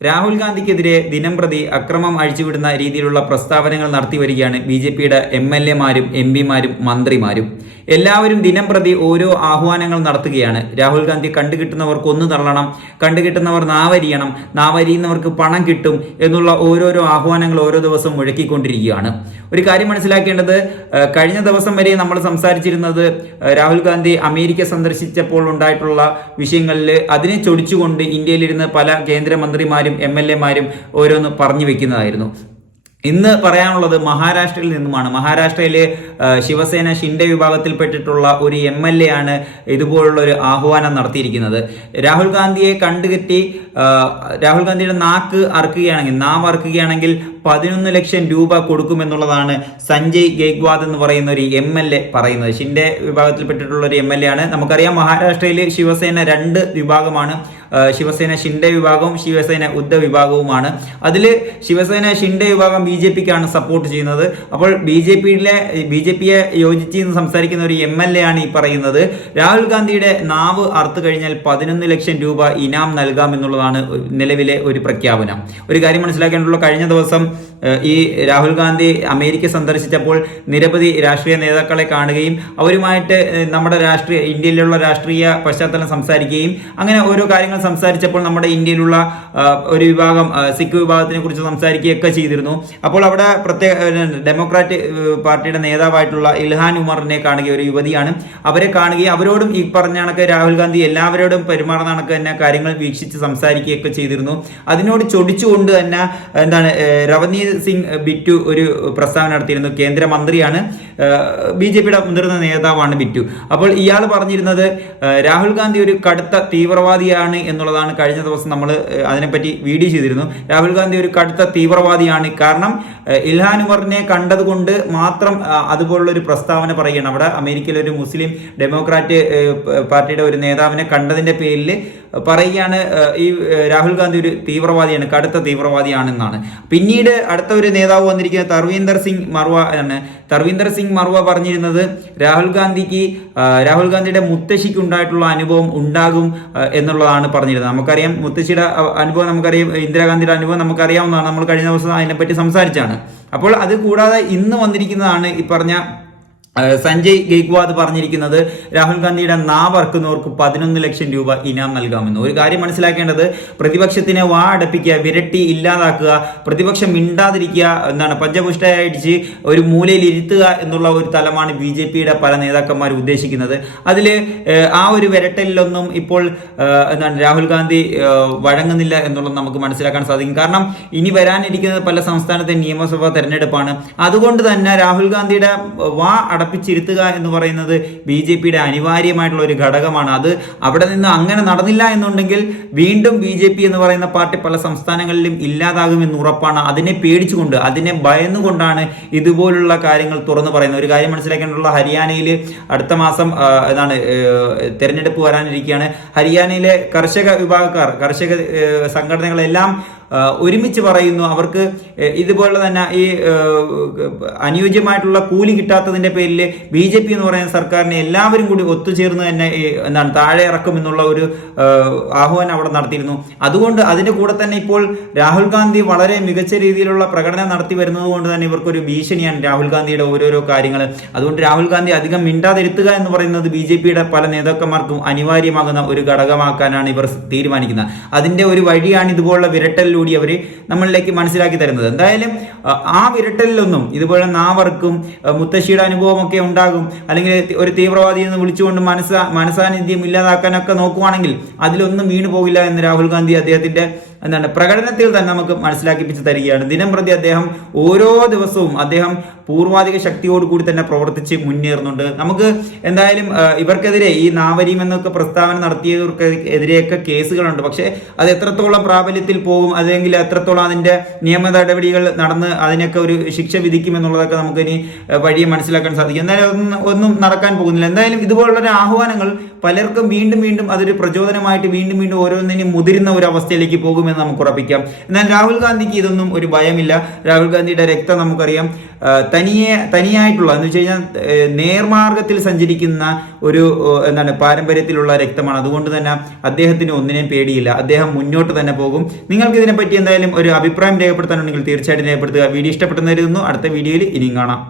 രാഹുൽ ഗാന്ധിക്കെതിരെ ദിനംപ്രതി അക്രമം അഴിച്ചുവിടുന്ന രീതിയിലുള്ള പ്രസ്താവനകൾ നടത്തി വരികയാണ് ബി ജെ പിയുടെ എം എൽ എമാരും എം പിമാരും മന്ത്രിമാരും. എല്ലാവരും ദിനം പ്രതി ഓരോ ആഹ്വാനങ്ങൾ നടത്തുകയാണ്. രാഹുൽ ഗാന്ധി കണ്ടുകിട്ടുന്നവർക്ക് ഒന്ന് തള്ളണം കണ്ടുകിട്ടുന്നവർ നാവരിയണം നാവരിയുന്നവർക്ക് പണം കിട്ടും എന്നുള്ള ഓരോരോ ആഹ്വാനങ്ങൾ ഓരോ ദിവസം മുഴക്കിക്കൊണ്ടിരിക്കുകയാണ്. ഒരു കാര്യം മനസ്സിലാക്കേണ്ടത് കഴിഞ്ഞ ദിവസം വരെ നമ്മൾ സംസാരിച്ചിരുന്നത് രാഹുൽ ഗാന്ധി അമേരിക്ക സന്ദർശിച്ചപ്പോൾ ഉണ്ടായിട്ടുള്ള വിഷയങ്ങളിൽ അതിനെ ചൊടിച്ചുകൊണ്ട് ഇന്ത്യയിലിരുന്ന് പല കേന്ദ്രമന്ത്രിമാരും എം എൽ എമാരും ഓരോന്ന് പറഞ്ഞു വെക്കുന്നതായിരുന്നു. ഇന്ന് പറയാനുള്ളത് മഹാരാഷ്ട്രയിൽ നിന്നുമാണ്. മഹാരാഷ്ട്രയിലെ ശിവസേന ഷിൻഡെ വിഭാഗത്തിൽപ്പെട്ടിട്ടുള്ള ഒരു എം എൽ എ ആണ് ഇതുപോലുള്ള ഒരു ആഹ്വാനം നടത്തിയിരിക്കുന്നത്. രാഹുൽ ഗാന്ധിയെ കണ്ടുകെട്ടി രാഹുൽ ഗാന്ധിയുടെ നാക്ക് അറുക്കുകയാണെങ്കിൽ നാം അറുക്കുകയാണെങ്കിൽ പതിനൊന്ന് ലക്ഷം രൂപ കൊടുക്കുമെന്നുള്ളതാണ് സഞ്ജയ് ഗെയ്ഗ്വാദ് എന്ന് പറയുന്ന ഒരു എം എൽ എ പറയുന്നത്. ഷിൻഡെ വിഭാഗത്തിൽപ്പെട്ടിട്ടുള്ള ഒരു എം എൽ എ ആണ്. നമുക്കറിയാം മഹാരാഷ്ട്രയിൽ ശിവസേന രണ്ട് വിഭാഗമാണ്. ശിവസേന ഷിൻഡെ വിഭാഗവും ശിവസേന ഉദ്ധ വിഭാഗവുമാണ്. അതിൽ ശിവസേന ഷിൻഡെ വിഭാഗം ബി ജെ പിക്കാണ് സപ്പോർട്ട് ചെയ്യുന്നത്. അപ്പോൾ ബി ജെ പിയിലെ ബി ജെ പിയെ യോജിച്ച് സംസാരിക്കുന്ന ഒരു എം എൽ എ ആണ് ഈ പറയുന്നത്. രാഹുൽ ഗാന്ധിയുടെ നാവ് അറുത്തു കഴിഞ്ഞാൽ പതിനൊന്ന് ലക്ഷം രൂപ ഇനാം നൽകാം എന്നുള്ളതാണ് നിലവിലെ ഒരു പ്രഖ്യാപനം. ഒരു കാര്യം മനസ്സിലാക്കേണ്ടുള്ള കഴിഞ്ഞ ദിവസം ഈ രാഹുൽ ഗാന്ധി അമേരിക്ക സന്ദർശിച്ചപ്പോൾ നിരവധി രാഷ്ട്രീയ നേതാക്കളെ കാണുകയും അവരുമായിട്ട് നമ്മുടെ രാഷ്ട്രീയ ഇന്ത്യയിലുള്ള രാഷ്ട്രീയ പശ്ചാത്തലം സംസാരിക്കുകയും അങ്ങനെ ഓരോ കാര്യങ്ങൾ സംസാരിച്ചപ്പോൾ നമ്മുടെ ഇന്ത്യയിലുള്ള ഒരു വിഭാഗം സിഖ് വിഭാഗത്തിനെ കുറിച്ച് സംസാരിക്കുകയൊക്കെ ചെയ്തിരുന്നു. അപ്പോൾ അവിടെ പ്രത്യേക ഡെമോക്രാറ്റിക് ഡെമോക്രാറ്റ് പാർട്ടിയുടെ നേതാവായിട്ടുള്ള ഇൽഹാൻ ഉമറിനെ കാണുകയും ഒരു യുവതിയാണ്. അവരെ കാണുകയും അവരോടും ഈ പറഞ്ഞ കണക്ക് രാഹുൽ ഗാന്ധി എല്ലാവരോടും പെരുമാറുന്ന കണക്ക് തന്നെ കാര്യങ്ങൾ വീക്ഷിച്ച് സംസാരിക്കുകയൊക്കെ ചെയ്തിരുന്നു. അതിനോട് ചൊടിച്ചുകൊണ്ട് തന്നെ എന്താണ് ഏഹ്, രവനീത് സിംഗ് ബിറ്റു ഒരു പ്രസ്താവന നടത്തിയിരുന്നു. കേന്ദ്രമന്ത്രിയാണ് ബി ജെ പിയുടെ മുതിർന്ന നേതാവാണ് ബിറ്റു. അപ്പോൾ ഇയാൾ പറഞ്ഞിരുന്നത് രാഹുൽ ഗാന്ധി ഒരു കടുത്ത തീവ്രവാദിയാണ് എന്നുള്ളതാണ് കഴിഞ്ഞ ദിവസം നമ്മൾ അതിനെപ്പറ്റി വീഡിയോ ചെയ്തിരുന്നു. രാഹുൽ ഗാന്ധി ഒരു കടുത്ത തീവ്രവാദിയാണ്. കാരണം ഇൽഹാൻ ഉമറിനെ കണ്ടതുകൊണ്ട് മാത്രം അതുപോലുള്ള ഒരു പ്രസ്താവന പറയുകയാണ്. അവിടെ അമേരിക്കയിലെ ഒരു മുസ്ലിം ഡെമോക്രാറ്റ് പാർട്ടിയുടെ ഒരു നേതാവിനെ കണ്ടതിന്റെ പേരിൽ പറയുകയാണ് ഈ രാഹുൽ ഗാന്ധി ഒരു തീവ്രവാദിയാണ് കടുത്ത തീവ്രവാദിയാണെന്നാണ്. പിന്നീട് അടുത്ത ഒരു നേതാവ് വന്നിരിക്കുന്നത് തർവീന്ദർ സിംഗ് മർവ ആണ്. തർവീന്ദർ സിംഗ് മർവ പറഞ്ഞിരുന്നത് രാഹുൽ ഗാന്ധിക്ക് രാഹുൽ ഗാന്ധിയുടെ മുത്തശ്ശിക്ക് ഉണ്ടായിട്ടുള്ള അനുഭവം ഉണ്ടാകും എന്നുള്ളതാണ് പറഞ്ഞിരുന്നത്. നമുക്കറിയാം മുത്തശ്ശിയുടെ അനുഭവം നമുക്കറിയാം ഇന്ദിരാഗാന്ധിയുടെ അനുഭവം നമുക്കറിയാവുന്നതാണ്. നമ്മൾ കഴിഞ്ഞ ദിവസം അതിനെപ്പറ്റി സംസാരിച്ചാണ്. അപ്പോൾ അത് കൂടാതെ ഇന്ന് വന്നിരിക്കുന്നതാണ് ഈ പറഞ്ഞ സഞ്ജയ് ഗെയ്ക്വാദ് പറഞ്ഞിരിക്കുന്നത് രാഹുൽ ഗാന്ധിയുടെ നാവർക്കുന്നവർക്ക് പതിനൊന്ന് ലക്ഷം രൂപ ഇനാം നൽകാമെന്ന്. ഒരു കാര്യം മനസ്സിലാക്കേണ്ടത് പ്രതിപക്ഷത്തിനെ വാ അടപ്പിക്കുക വിരട്ടി ഇല്ലാതാക്കുക പ്രതിപക്ഷം മിണ്ടാതിരിക്കുക എന്താണ് പഞ്ചപുഷ്ടയടിച്ച് ഒരു മൂലയിൽ ഇരുത്തുക എന്നുള്ള ഒരു തലമാണ് ബി ജെ പിയുടെ പല നേതാക്കന്മാർ ഉദ്ദേശിക്കുന്നത്. അതിൽ ആ ഒരു വിരട്ടലിലൊന്നും ഇപ്പോൾ എന്താണ് രാഹുൽ ഗാന്ധി വഴങ്ങുന്നില്ല എന്നുള്ളത് നമുക്ക് മനസ്സിലാക്കാൻ സാധിക്കും. കാരണം ഇനി വരാനിരിക്കുന്നത് പല സംസ്ഥാനത്തെ നിയമസഭാ തെരഞ്ഞെടുപ്പാണ്. അതുകൊണ്ട് തന്നെ രാഹുൽ ഗാന്ധിയുടെ വാ അടപ്പിച്ചിരുത്തുക എന്ന് പറയുന്നത് ബി ജെ പിയുടെ അനിവാര്യമായിട്ടുള്ള ഒരു ഘടകമാണ്. അത് അവിടെ നിന്ന് അങ്ങനെ നടന്നില്ല എന്നുണ്ടെങ്കിൽ വീണ്ടും ബി ജെ പി എന്ന് പറയുന്ന പാർട്ടി പല സംസ്ഥാനങ്ങളിലും ഇല്ലാതാകുമെന്ന് ഉറപ്പാണ്. അതിനെ പേടിച്ചുകൊണ്ട് അതിനെ ഭയന്നുകൊണ്ടാണ് ഇതുപോലുള്ള കാര്യങ്ങൾ തുറന്നു പറയുന്നത്. ഒരു കാര്യം മനസ്സിലാക്കേണ്ടുള്ള ഹരിയാനയിൽ അടുത്ത മാസം എന്താണ് തെരഞ്ഞെടുപ്പ് വരാനിരിക്കുകയാണ്. ഹരിയാനയിലെ കർഷക വിഭാഗക്കാർ കർഷക സംഘടനകളെല്ലാം ഒരുമിച്ച് പറയുന്നു അവർക്ക് ഇതുപോലെ തന്നെ ഈ അനുയോജ്യമായിട്ടുള്ള കൂലി കിട്ടാത്തതിന്റെ പേരിൽ ബി ജെ പി എന്ന് പറയുന്ന സർക്കാരിനെ എല്ലാവരും കൂടി ഒത്തുചേർന്ന് തന്നെ എന്താണ് താഴെ ഇറക്കും എന്നുള്ള ഒരു ആഹ്വാനം അവിടെ നടത്തിയിരുന്നു. അതുകൊണ്ട് അതിന്റെ കൂടെ തന്നെ ഇപ്പോൾ രാഹുൽ ഗാന്ധി വളരെ മികച്ച രീതിയിലുള്ള പ്രകടനം നടത്തി വരുന്നത് കൊണ്ട് തന്നെ ഇവർക്കൊരു ഭീഷണിയാണ് രാഹുൽ ഗാന്ധിയുടെ ഓരോരോ കാര്യങ്ങൾ അതുകൊണ്ട് രാഹുൽ ഗാന്ധി അധികം മിണ്ടാതിരുത്തുക എന്ന് പറയുന്നത് ബി ജെ പിയുടെ പല നേതാക്കന്മാർക്കും അനിവാര്യമാകുന്ന ഒരു ഘടകമാക്കാനാണ് ഇവർ തീരുമാനിക്കുന്നത്. അതിന്റെ ഒരു വഴിയാണ് ഇതുപോലുള്ള വിരട്ടലിലൂടെ അവർ നമ്മളിലേക്ക് മനസ്സിലാക്കി തരുന്നത്. എന്തായാലും ആ, വിരട്ടലിലൊന്നും ഇതുപോലെ നാവർക്കും മുത്തശ്ശിയുടെ അനുഭവമൊക്കെ ഉണ്ടാകും. അല്ലെങ്കിൽ ഒരു തീവ്രവാദി എന്ന് വിളിച്ചുകൊണ്ട് മനസ്സാ മനസാന്നിധ്യം ഇല്ലാതാക്കാനൊക്കെ നോക്കുവാണെങ്കിൽ അതിലൊന്നും വീണു പോകില്ല എന്ന് രാഹുൽ ഗാന്ധി അദ്ദേഹത്തിന്റെ എന്താണ് പ്രകടനത്തിൽ തന്നെ നമുക്ക് മനസ്സിലാക്കിപ്പിച്ച് തരികയാണ്. ദിനം പ്രതി അദ്ദേഹം ഓരോ ദിവസവും അദ്ദേഹം പൂർവാധിക ശക്തിയോട് കൂടി തന്നെ പ്രവർത്തിച്ച് മുന്നേറുന്നുണ്ട്. നമുക്ക് എന്തായാലും ഇവർക്കെതിരെ ഈ നാവരീം എന്നൊക്കെ പ്രസ്താവന നടത്തിയവർക്ക് എതിരെയൊക്കെ കേസുകളുണ്ട്. പക്ഷേ അത് എത്രത്തോളം പ്രാബല്യത്തിൽ പോകും അല്ലെങ്കിൽ എത്രത്തോളം അതിന്റെ നിയമ നടപടികൾ നടന്ന് അതിനൊക്കെ ഒരു ശിക്ഷ വിധിക്കുമെന്നുള്ളതൊക്കെ നമുക്ക് ഇനി വഴിയെ മനസ്സിലാക്കാൻ സാധിക്കും. എന്തായാലും ഒന്നും നടക്കാൻ പോകുന്നില്ല. എന്തായാലും ഇതുപോലുള്ള ആഹ്വാനങ്ങൾ പലർക്കും വീണ്ടും വീണ്ടും അതൊരു പ്രചോദനമായിട്ട് വീണ്ടും വീണ്ടും ഓരോന്നിനും മുതിരുന്ന ഒരു അവസ്ഥയിലേക്ക് പോകുമെന്ന് നമുക്ക് ഉറപ്പിക്കാം. എന്നാൽ രാഹുൽ ഗാന്ധിക്ക് ഇതൊന്നും ഒരു ഭയമില്ല. രാഹുൽ ഗാന്ധിയുടെ രക്തം നമുക്കറിയാം. തനിയെ തനിയായിട്ടുള്ള എന്ന് വെച്ച് കഴിഞ്ഞാൽ നേർമാർഗത്തിൽ സഞ്ചരിക്കുന്ന ഒരു എന്താണ് പാരമ്പര്യത്തിലുള്ള രക്തമാണ്. അതുകൊണ്ട് തന്നെ അദ്ദേഹത്തിന് ഒന്നിനെയും പേടിയില്ല. അദ്ദേഹം മുന്നോട്ട് തന്നെ പോകും. നിങ്ങൾക്ക് ഇതിനെപ്പറ്റി എന്തായാലും ഒരു അഭിപ്രായം രേഖപ്പെടുത്താനുണ്ടെങ്കിൽ തീർച്ചയായിട്ടും രേഖപ്പെടുത്തുക. വീഡിയോ ഇഷ്ടപ്പെട്ടെന്ന് കരുതുന്നു. അടുത്ത വീഡിയോയിൽ ഇനിയും കാണാം.